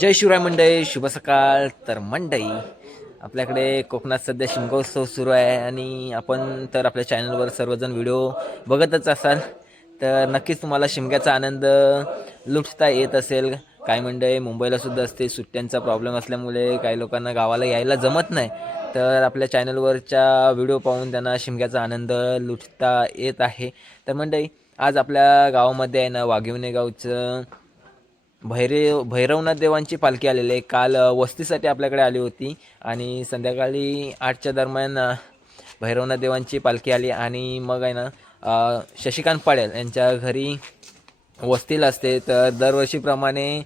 जय शिवराय मंडळी, शुभ सकाळ. तर मंडळी, आपल्याकडे कोकणात सध्या शिमगोत्सव सुरू आहे आणि आपण तर आपल्या चॅनलवर सर्वजण व्हिडिओ बघतच असाल. तर नक्कीच तुम्हाला शिमग्याचा आनंद लुटता येत असेल. काही मंडळी मुंबईला सुद्धा असते, सुट्ट्यांचा प्रॉब्लेम असल्यामुळे काही लोकांना गावाला यायला जमत नाही. तर आपल्या चॅनलवरच्या व्हिडिओ पाहून त्यांना शिमग्याचा आनंद लुटता येत आहे. तर मंडळी, आज आपल्या गावामध्ये आहे ना, वाघिवणे गावचं भैरवनाथ देवांची पालखी आलेली आहे. काल वस्तीसाठी आपल्याकडे आली होती आणि संध्याकाळी 8च्या दरम्यान भैरवनाथ देवांची पालखी आली आणि मग आहे ना शशिकांत पाडेल यांच्या घरी वस्तीला असते. तर दरवर्षीप्रमाणे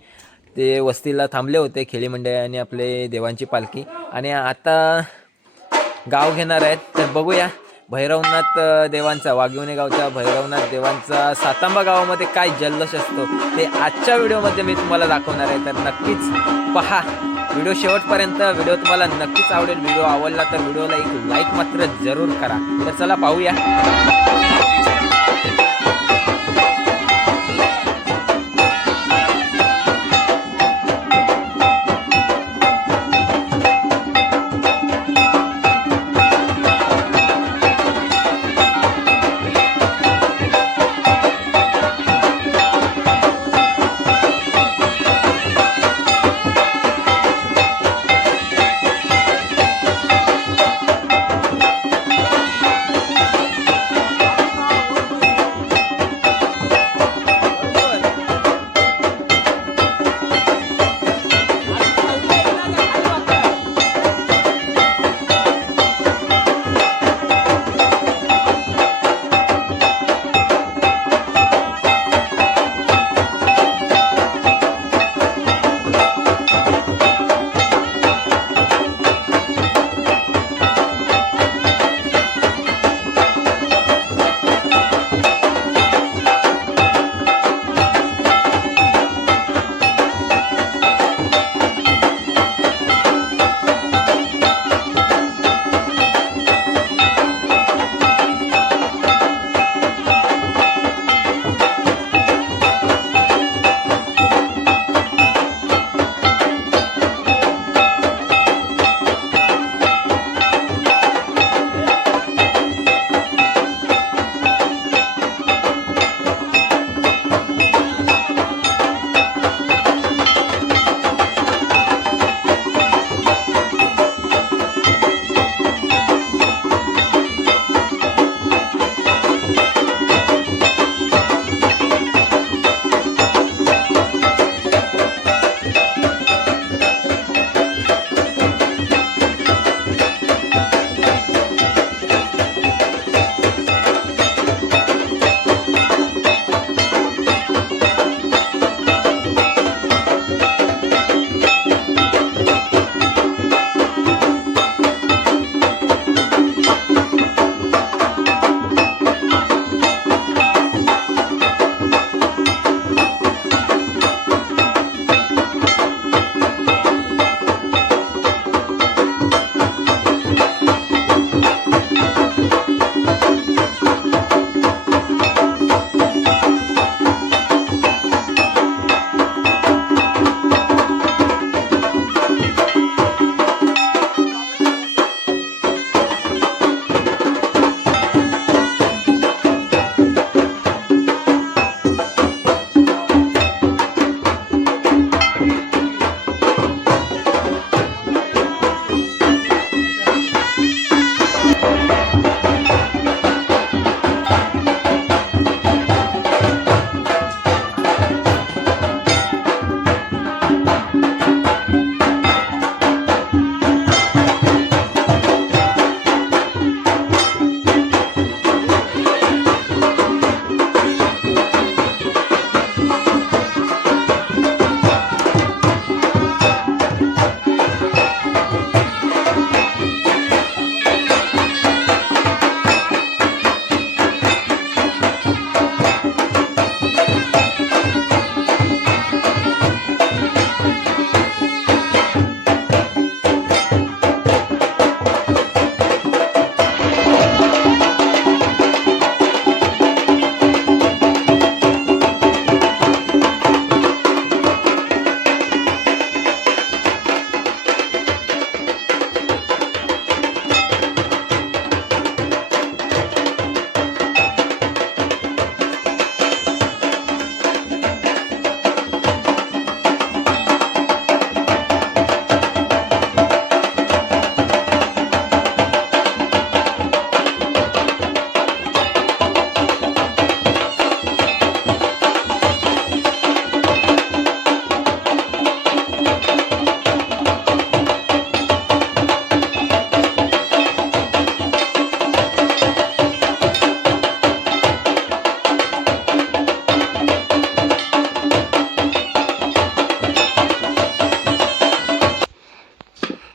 ते वस्तीला थांबले होते खेळी मंडळी आणि आपले देवांची पालखी, आणि आता गाव घेणार आहेत. तर बघूया भैरवनाथ देवांचा, वाघिवणे गावच्या भैरवनाथ देवांचा सातांबा गावामध्ये काय जल्लोष असतो ते आजच्या व्हिडिओमध्ये मी तुम्हाला दाखवणार आहे. तर नक्कीच पहा व्हिडिओ शेवटपर्यंत. व्हिडिओ तुम्हाला नक्कीच आवडेल. व्हिडिओ आवडला तर व्हिडिओला एक लाईक मात्र जरूर करा. तर चला पाहूया.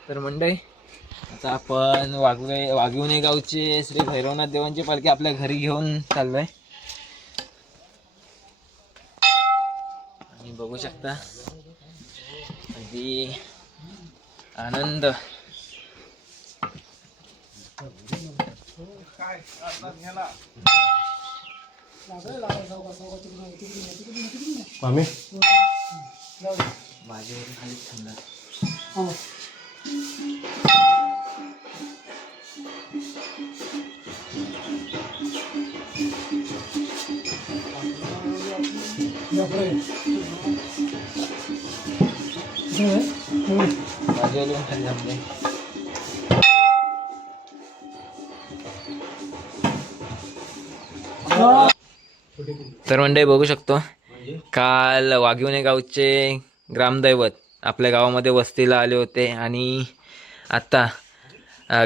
तर मंडळी आता आपण वाघिवणे गावचे श्री भैरवनाथ देवांची पालखी आपल्या घरी घेऊन चाललोय आणि बघू शकता अगदी आनंद. माझ्यावरून खाली थांबला. माझ्यावरून खाली थांबले. तर मंडळी बघू शकतो काल वाघिवणे गावचे ग्रामदैवत आपल्या गावामध्ये वस्तीला आले होते आणि आत्ता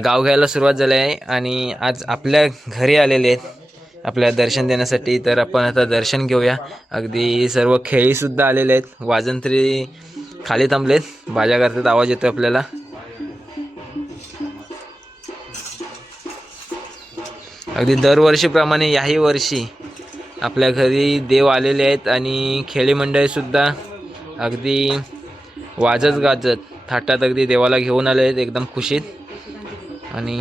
गाव घ्यायला सुरुवात झाली आहे आणि आज आपल्या घरी आलेले आहेत आपल्या दर्शन देण्यासाठी. तर आपण आता दर्शन घेऊया. अगदी सर्व खेळीसुद्धा आलेले आहेत. वाजंत्री खाली थांबलेत, बाजा करतात, आवाज येतो आपल्याला. अगदी दरवर्षीप्रमाणे याही वर्षी आपल्या घरी देव आलेले आहेत आणि खेळी मंडळीसुद्धा अगदी वाजत गाजत थाटात अगदी देवाला घेऊन आले आहेत एकदम खुशीत. आणि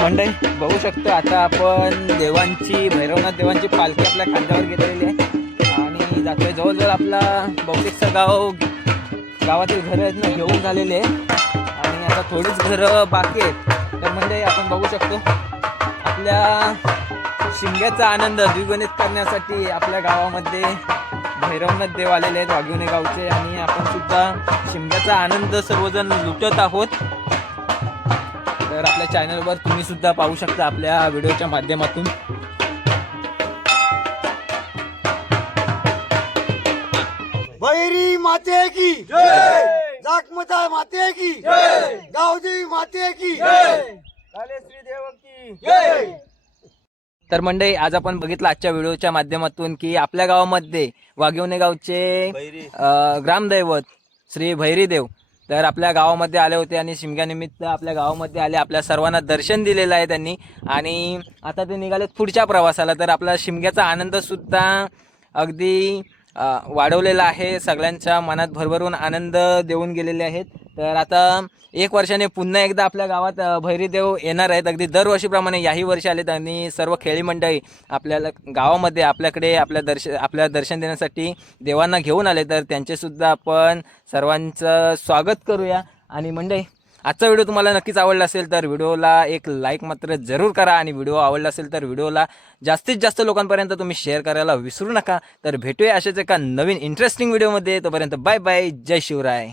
मंडळी बघू शकतो आता आपण देवांची भैरवनाथ देवांची पालखी आपल्या खांद्यावर घेतलेली आहे आणि जातोय. जवळजवळ आपला बहुतेक गावातील घरं आहेत ना घेऊन झालेले आहे आणि आता थोडीच घरं बाकी आहेत. तर म्हणजे आपण बघू शकतो आपल्या शिमग्याचा आनंद द्विगुणित करण्यासाठी आपल्या गावामध्ये भैरवनाथ देव आलेले आहेत वाघिवणे गावचे आणि आपण सुद्धा शिमग्याचा आनंद सर्वजण लुटत आहोत. तर आपल्या चॅनलवर तुम्ही सुद्धा पाहू शकता आपल्या व्हिडिओच्या माध्यमातून. भैरी माते की जय, जागमता माते की जय, गावदेवी माते की जय, कालेश्री देव की जय. तर मंडळी आज आपण बघितलं आजच्या व्हिडिओच्या माध्यमातून की आपल्या गावामध्ये वाघिवणे गावचे ग्रामदैवत श्री भैरीदेव तर आपल्या गावामध्ये आले होते आणि शिमग्यानिमित्त आपल्या गावामध्ये आले. आपल्या सर्वांना दर्शन दिलेलं आहे त्यांनी आणि आता ते निघालेत पुढच्या प्रवासाला. तर आपला शिमग्याचा आनंदसुद्धा अगदी वाढवलेला आहे. सगळ्यांच्या मनात भरभरून आनंद देऊन गेलेले आहेत. तर आता 1 वर्षाने पुन्हा एकदा आपल्या गावात भैरीदेव येणार आहेत. अगदी दरवर्षीप्रमाणे याही वर्षी आलेत आणि सर्व खेळी मंडळी आपल्याला गावामध्ये आपल्याकडे आपल्या दर्शन देण्यासाठी देवांना घेऊन आले. तर त्यांचेसुद्धा आपण सर्वांचं स्वागत करूया. आणि मंडळी आजचा व्हिडिओ तुम्हाला नक्कीच आवडला असेल तर व्हिडिओला एक लाईक मात्र जरूर करा आणि व्हिडिओ आवडला असेल तर व्हिडिओला जास्तीत जास्त लोकांपर्यंत तुम्ही शेअर करायला विसरू नका. तर भेटूया अशाच एका नवीन इंटरेस्टिंग व्हिडिओमध्ये. तोपर्यंत बाय बाय. जय शिवराय.